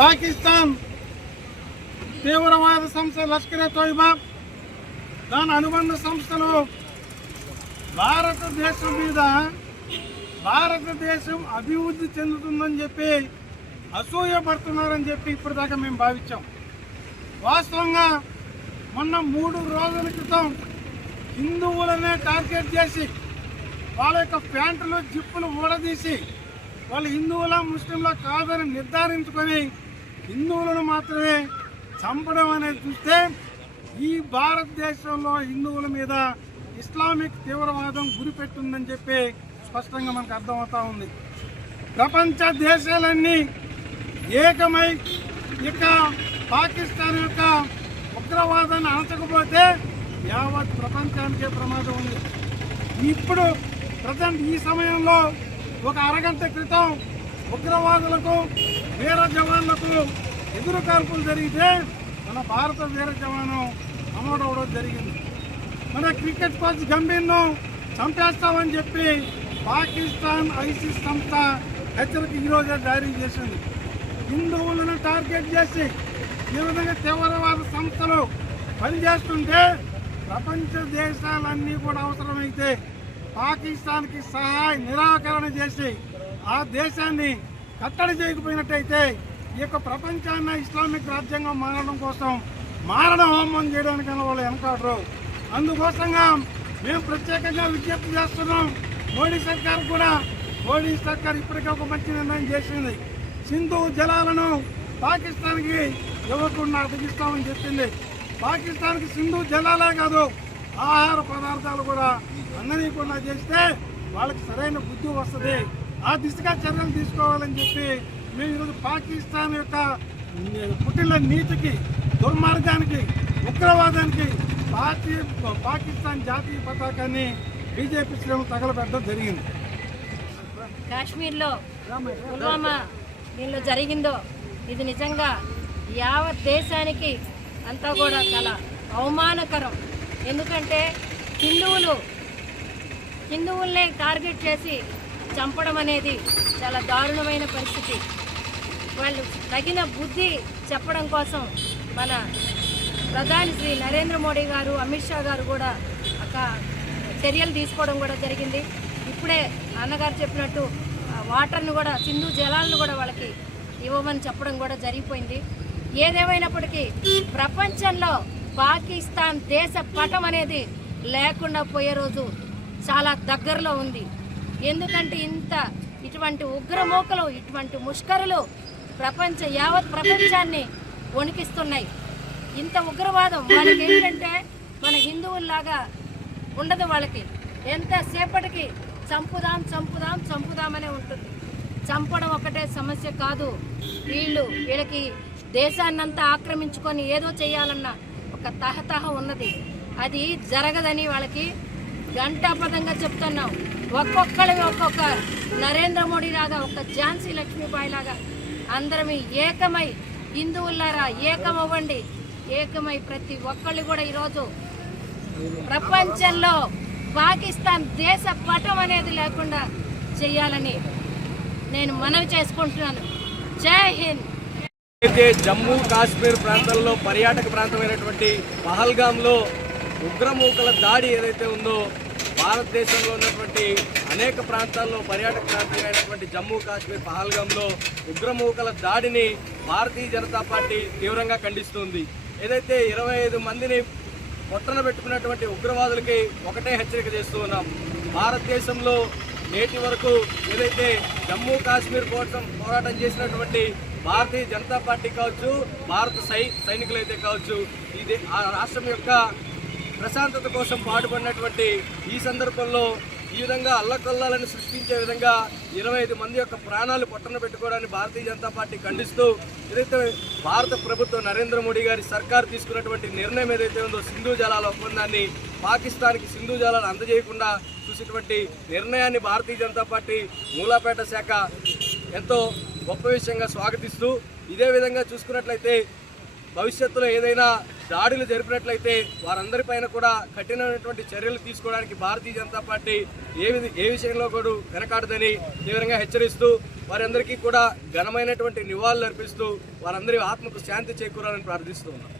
పాకిస్తాన్ తీవ్రవాద సంస్థ లష్కర్-ఏ-తోయిబా దాని అనుబంధ సంస్థలు భారతదేశం మీద భారతదేశం అభివృద్ధి చెందుతుందని చెప్పి అసూయపడుతున్నారని చెప్పి ఇప్పటిదాకా మేము భావించాం. వాస్తవంగా మొన్న 3 రోజుల క్రితం హిందువులనే టార్గెట్ చేసి వాళ్ళ యొక్క ప్యాంటులు జిప్పులు ఊడదీసి వాళ్ళు హిందువుల ముస్లింల కాదని నిర్ధారించుకొని హిందువులను మాత్రమే చంపడం అనేది చూస్తే ఈ భారతదేశంలో హిందువుల మీద ఇస్లామిక్ తీవ్రవాదం గురిపెట్టిందని చెప్పి స్పష్టంగా మనకు అర్థమవుతా ఉంది. ప్రపంచ దేశాలన్నీ ఏకమై ఇక పాకిస్తాన్ యొక్క ఉగ్రవాదాన్ని అణచకపోతే యావత్ ప్రపంచానికే ప్రమాదం ఉంది. ఇప్పుడు ప్రజెంట్ ఈ సమయంలో ఒక అరగంట క్రితం ఉగ్రవాదులకు వీర జవాన్లకు ఎదురు కాల్పులు జరిగితే మన భారత వీర జవాను అమోడవడం జరిగింది. మన క్రికెట్ కోచ్ గంభీర్ను చంపేస్తామని చెప్పి పాకిస్తాన్ ఐసిస్ సంస్థ హెచ్చరిక ఈరోజే జారీ చేసింది. హిందువులను టార్గెట్ చేసి ఈ విధంగా తీవ్రవాద సంస్థలు పనిచేస్తుంటే ప్రపంచ దేశాలన్నీ కూడా అవసరమైతే పాకిస్తాన్కి సహాయ నిరాకరణ చేసి ఆ దేశాన్ని కట్టడి చేయకపోయినట్టయితే ఈ యొక్క ప్రపంచాన్ని ఇస్లామిక్ రాజ్యాంగం మారడం కోసం మారణ హోమం చేయడానికైనా వాళ్ళు వెనకాడరు. అందుకోసంగా మేము ప్రత్యేకంగా విజ్ఞప్తి చేస్తున్నాం. మోడీ సర్కార్ కూడా మోడీ సర్కార్ ఇప్పటికే ఒక మంచి నిర్ణయం చేసింది. సింధు జలాలను పాకిస్తాన్కి ఇవ్వకుండా అప్పగిస్తామని చెప్పింది. పాకిస్తాన్కి సింధు జలాలే కాదు ఆహార పదార్థాలు కూడా అందనీయకుండా చేస్తే వాళ్ళకి సరైన బుద్ధి వస్తుంది. ఆ దిశగా చర్యలు తీసుకోవాలని చెప్పి మేము ఈరోజు పాకిస్తాన్ యొక్క పుట్టిన నీతికి దుర్మార్గానికి ఉగ్రవాదానికి పాకిస్తాన్ జాతీయ పతాకాన్ని బీజేపీ శ్రేణులు తగలబెట్టడం జరిగింది. కాశ్మీర్లో పుల్వామా దీనిలో జరిగిందో ఇది నిజంగా యావత్ దేశానికి అంతా కూడా చాలా అవమానకరం. ఎందుకంటే హిందువుల్నే టార్గెట్ చేసి చంపడం అనేది చాలా దారుణమైన పరిస్థితి. వాళ్ళు తగిన బుద్ధి చెప్పడం కోసం మన ప్రధాని శ్రీ నరేంద్ర మోడీ గారు, అమిత్ షా గారు కూడా చర్యలు తీసుకోవడం కూడా జరిగింది. ఇప్పుడే అన్నగారు చెప్పినట్టు వాటర్ను కూడా సింధు జలాలను కూడా వాళ్ళకి ఇవ్వమని చెప్పడం కూడా జరిగిపోయింది. ఏదేమైనప్పటికీ ప్రపంచంలో పాకిస్తాన్ దేశ పటం అనేది లేకుండా పోయే రోజు చాలా దగ్గరలో ఉంది. ఎందుకంటే ఇటువంటి ఉగ్రమూకలు, ఇటువంటి ముష్కరులు యావత్ ప్రపంచాన్ని వణికిస్తున్నాయి. ఇంత ఉగ్రవాదం వాళ్ళకి ఏంటంటే మన హిందువుల్లాగా ఉండదు. వాళ్ళకి ఎంతసేపటికి చంపుదామనే ఉంటుంది. చంపడం ఒకటే సమస్య కాదు. వీళ్ళకి దేశాన్నంతా ఆక్రమించుకొని ఏదో చేయాలన్న ఒక తహతహ ఉన్నది. అది జరగదని వాళ్ళకి గంటాపదంగా చెప్తున్నాం. ఒక్కొక్క నరేంద్ర మోడీ లాగా, ఒక ఝాన్సీ లక్ష్మీబాయి లాగా అందరం ఏకమై హిందువులారా ఏకమవ్వండి. ఏకమై ప్రతి ఒక్కళ్ళు కూడా ఈరోజు ప్రపంచంలో పాకిస్తాన్ దేశ పటం అనేది లేకుండా చేయాలని నేను మనవి చేసుకుంటున్నాను. జై హింద్. అయితే జమ్మూ కాశ్మీర్ ప్రాంతాల్లో పర్యాటక ప్రాంతమైనటువంటి పహల్గామ్లో ఉగ్రమూకల దాడి ఏదైతే ఉందో, భారతదేశంలో ఉన్నటువంటి అనేక ప్రాంతాల్లో పర్యాటక ప్రాంతంగా అయినటువంటి జమ్మూ కాశ్మీర్ పహల్గామ్లో ఉగ్రమూకల దాడిని భారతీయ జనతా పార్టీ తీవ్రంగా ఖండిస్తుంది. ఏదైతే 25 మందిని పొట్టన పెట్టుకున్నటువంటి ఉగ్రవాదులకి ఒకటే హెచ్చరిక చేస్తూ ఉన్నాం. భారతదేశంలో నేటి వరకు ఏదైతే జమ్మూ కాశ్మీర్ కోసం పోరాటం చేసినటువంటి భారతీయ జనతా పార్టీ కావచ్చు, భారత సైనికులు అయితే కావచ్చు, ఇది ఆ రాష్ట్రం యొక్క ప్రశాంతత కోసం పాటుపడినటువంటి ఈ సందర్భంలో ఈ విధంగా అల్లకల్లాలను సృష్టించే విధంగా 25 మంది యొక్క ప్రాణాలు పట్టణ పెట్టుకోవడాన్ని భారతీయ జనతా పార్టీ ఖండిస్తూ, ఏదైతే భారత ప్రభుత్వం నరేంద్ర మోడీ గారి సర్కారు తీసుకున్నటువంటి నిర్ణయం ఏదైతే ఉందో, సింధు జలాల ఒప్పందాన్ని పాకిస్తాన్కి సింధు జలాలు అందజేయకుండా చూసేటువంటి నిర్ణయాన్ని భారతీయ జనతా పార్టీ మూలాపేట శాఖ ఎంతో గొప్ప విషయంగా స్వాగతిస్తూ, ఇదే విధంగా చూసుకున్నట్లయితే భవిష్యత్తులో ఏదైనా దాడులు జరిపినట్లయితే వారందరిపైన కూడా కఠినమైనటువంటి చర్యలు తీసుకోవడానికి భారతీయ జనతా పార్టీ ఏ విషయంలో కూడా వెనకాడదని తీవ్రంగా హెచ్చరిస్తూ వారందరికీ కూడా ఘనమైనటువంటి నివాళులు అర్పిస్తూ వారందరి ఆత్మకు శాంతి చేకూరాలని ప్రార్థిస్తూ ఉన్నాం.